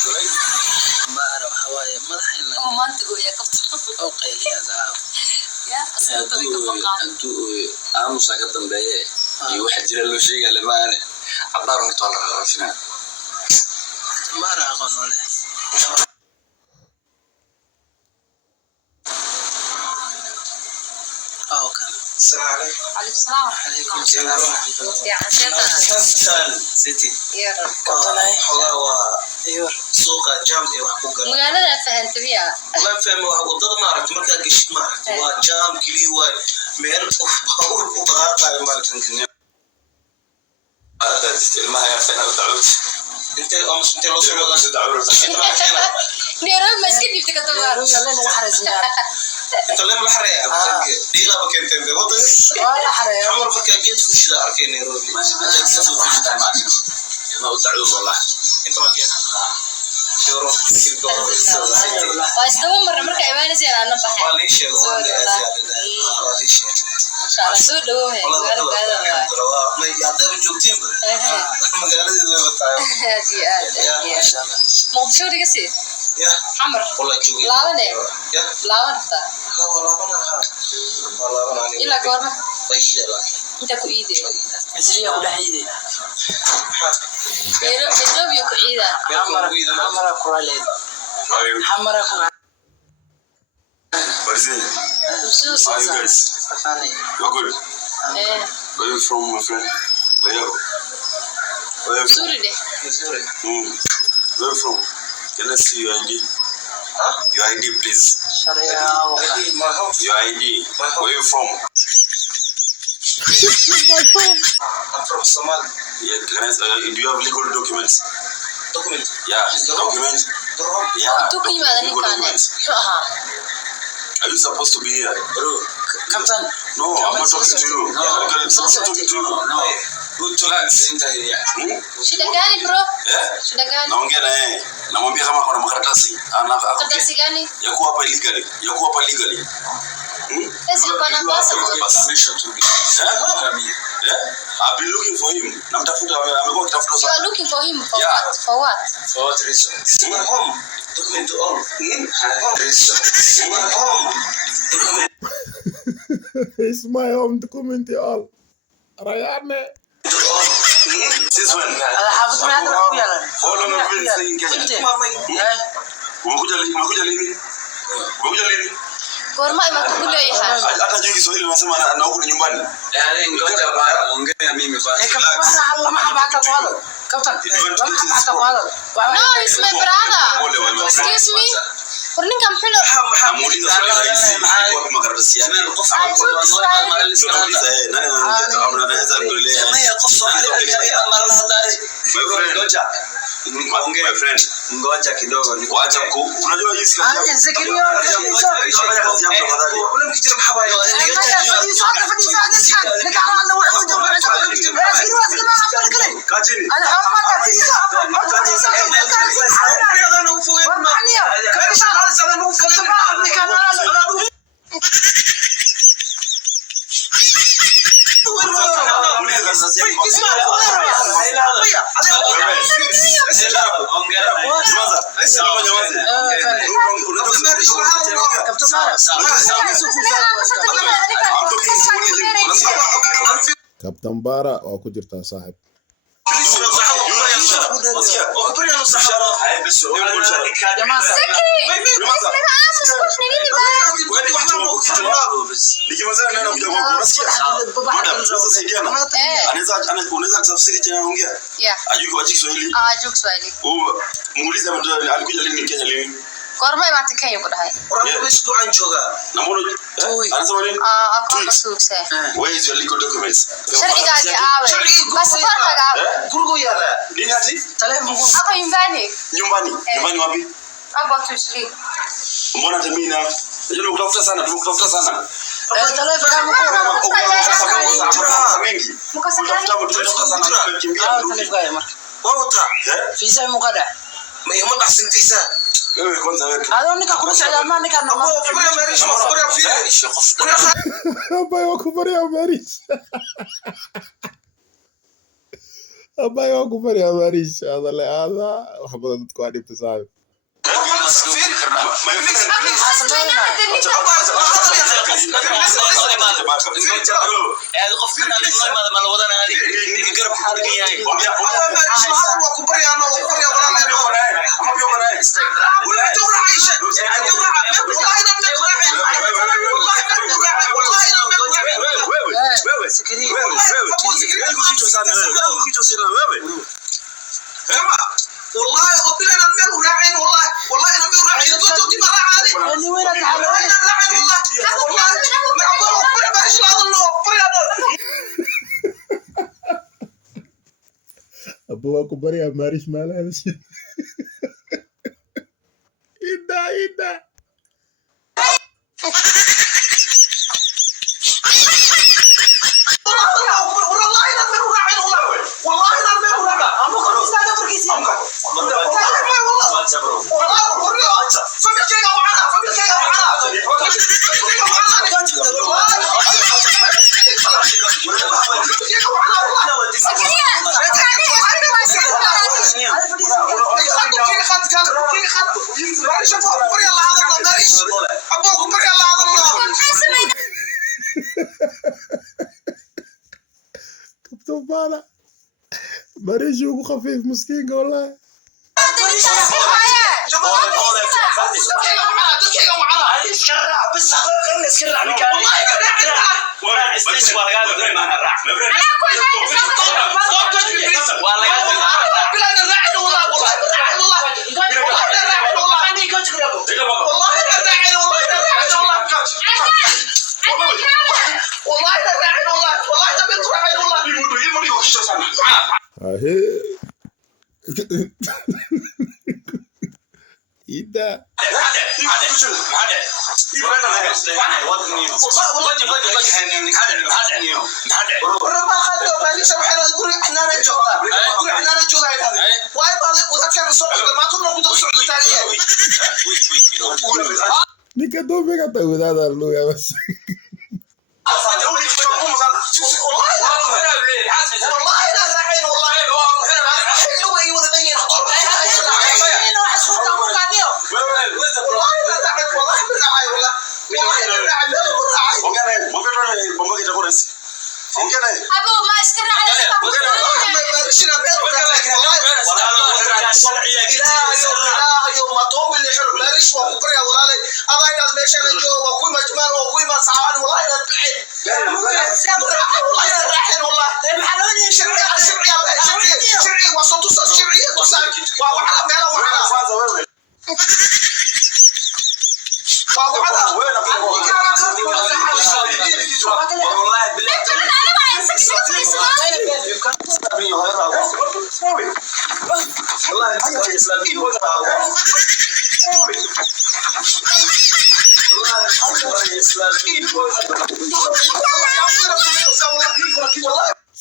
Mara Hawaii madaxina maanta uu yahay qabto oo qayliya zaab ya asxaabta way ka baqaan aamusa ka dambeeye iyo waxa jira loo sheegay leeyahay abaar horta la raafina mara qonole السلام عليكم السلام يا عشان سيتي يا قطناي حوا ايوه سوق جام اي wax ku gaar magaalada fahantabiya ma fahmo wax wadada ma aragto marka gashid ma aragto waa jam kili waa meel qof baawur u dhaqaaqay markan kenya hada isticmaal ya fahna dacwad inta amsinte loo soo wada dacwad neero ma iska dibta ka tabar yalla lagu xaraysnaa انت لما الحريه دي لا كنت انت وضع ولا حريه عمر فكر جيت في شيء اركي نيروبي ما تسوي في شيء معنا ما ودعوا والله انت ما كده شورو واسدو marka imaanaysa aan baxay wali sheeg wali sheeg ma sha Allah soo dhawahay ma yaadaba joogtiin magaalada way tahay ma sha Allah muqdisho dhigasi يا حمر والله جوي لاونه يا لاونه والله انا إلا قرنا طيب لك انت كويدي مسريه ودحيدي يلو بيكو عيدا حمرا كراليد حمرا كراليد Barzini, how are you guys? You're good? Where are you from, my friend? Where are you from? Missouri de. Missouri. Where are you from? Can I see your ID? Huh? Your ID, please. شريعة My home. Your ID. Where are you from? I'm from Somalia. Yeah, do you have legal documents? Document. Yeah, documents. Yeah, legal documents. Are you supposed to be here? Captain. No, I'm not talking to you. I'm talking to you. No. Who told us enter here? Shida gani bro? Yeah? Shida gani? Naongea na yeye. Namwambia kama kuna makaratasi. Karatasi gani? Ya kuwa hapa legally. Ya kuwa hapa legally. Esi pana pasa Permission to be. Yeah? I've been looking for him. Namtafuta amekuwa akitafuta You sana. are looking for him for Yeah. what? For what? For what reason? My home. Document to all. Reason. My home. It's my home document all. Rayane. Since when? حافظ ما هذا كويلا How long have you been staying in Kenya? Umekuja lini? Umekuja lini? Gorma ima kule yahay. Hata juu Kiswahili unasema na huko nyumbani. Yani ngoja bana ongea mimi kwanza. كابتن الله ما حبعك هذا كابتن ما حبعك هذا No, it's my brother. Excuse me. Kurninka mxilo. Namuuliza swali rahisi. Kwa makaratasi yake. Nauliza yeye nani anaweza kueleza? My friend. Ngoja kidogo ni Wacha unajua hii kazi yako. زكريا Fanya kazi yako tafadhali. ule mkichira mahaba ya Kaa chini. Captain Bara oo ku jirta saaxib. Unaweza tafsiri tena ongea? Yeah. Ajui kwa Kiswahili? Juk Swahili. Muulize alikuja lini Kenya lini? Gorma ima Kenya ku dhahay. Na mbona anasema nini? Akon suugse. Where is your legal documents? Sharcigaagi aawe. Passportkaga aawe. gurgu yala Nini ati? Ako nyumbani. Nyumbani. Nyumbani wapi? Abo tushri. Mbona temina? Unajua tumekutafuta sana. Mengi. Tumekutafuta sana tumekimbia. wauta فيزا مقدع ma yuma baxsin fiisa Wewe kwanza wewe. هذا نيكا كروس على ما نيكا abo kubra marish kubra fi Abay waa ku baryaa Maris. أباي واقف يا ماريش هذا لا هذا وحبض تكون ابتسام والله قبل انا امير وراعين والله انا امير وراعين قلت ما راعي اللي وين تعال والله معقول وبر ما ايش لا الله أبوه كبر يا ماريش ما له شيء إدا كبتو بالا ماريش هو خفيف مسكين والله إدا نيكا دوبي كتا ودا لو يا بس أبو ما اسكر على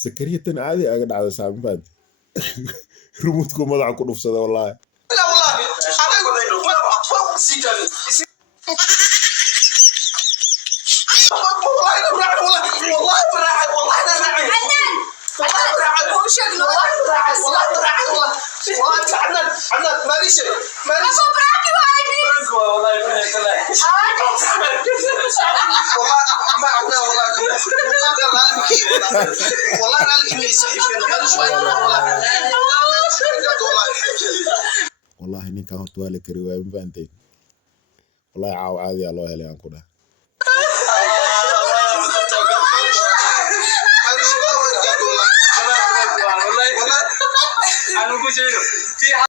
سكرية عادي أقعد على سام بعد ريموتكم مضع كل نفسه والله لا والله والله نيكا هرتوالي كريوة مفانتين والله عاو عادي الله يلي عنكو ده والله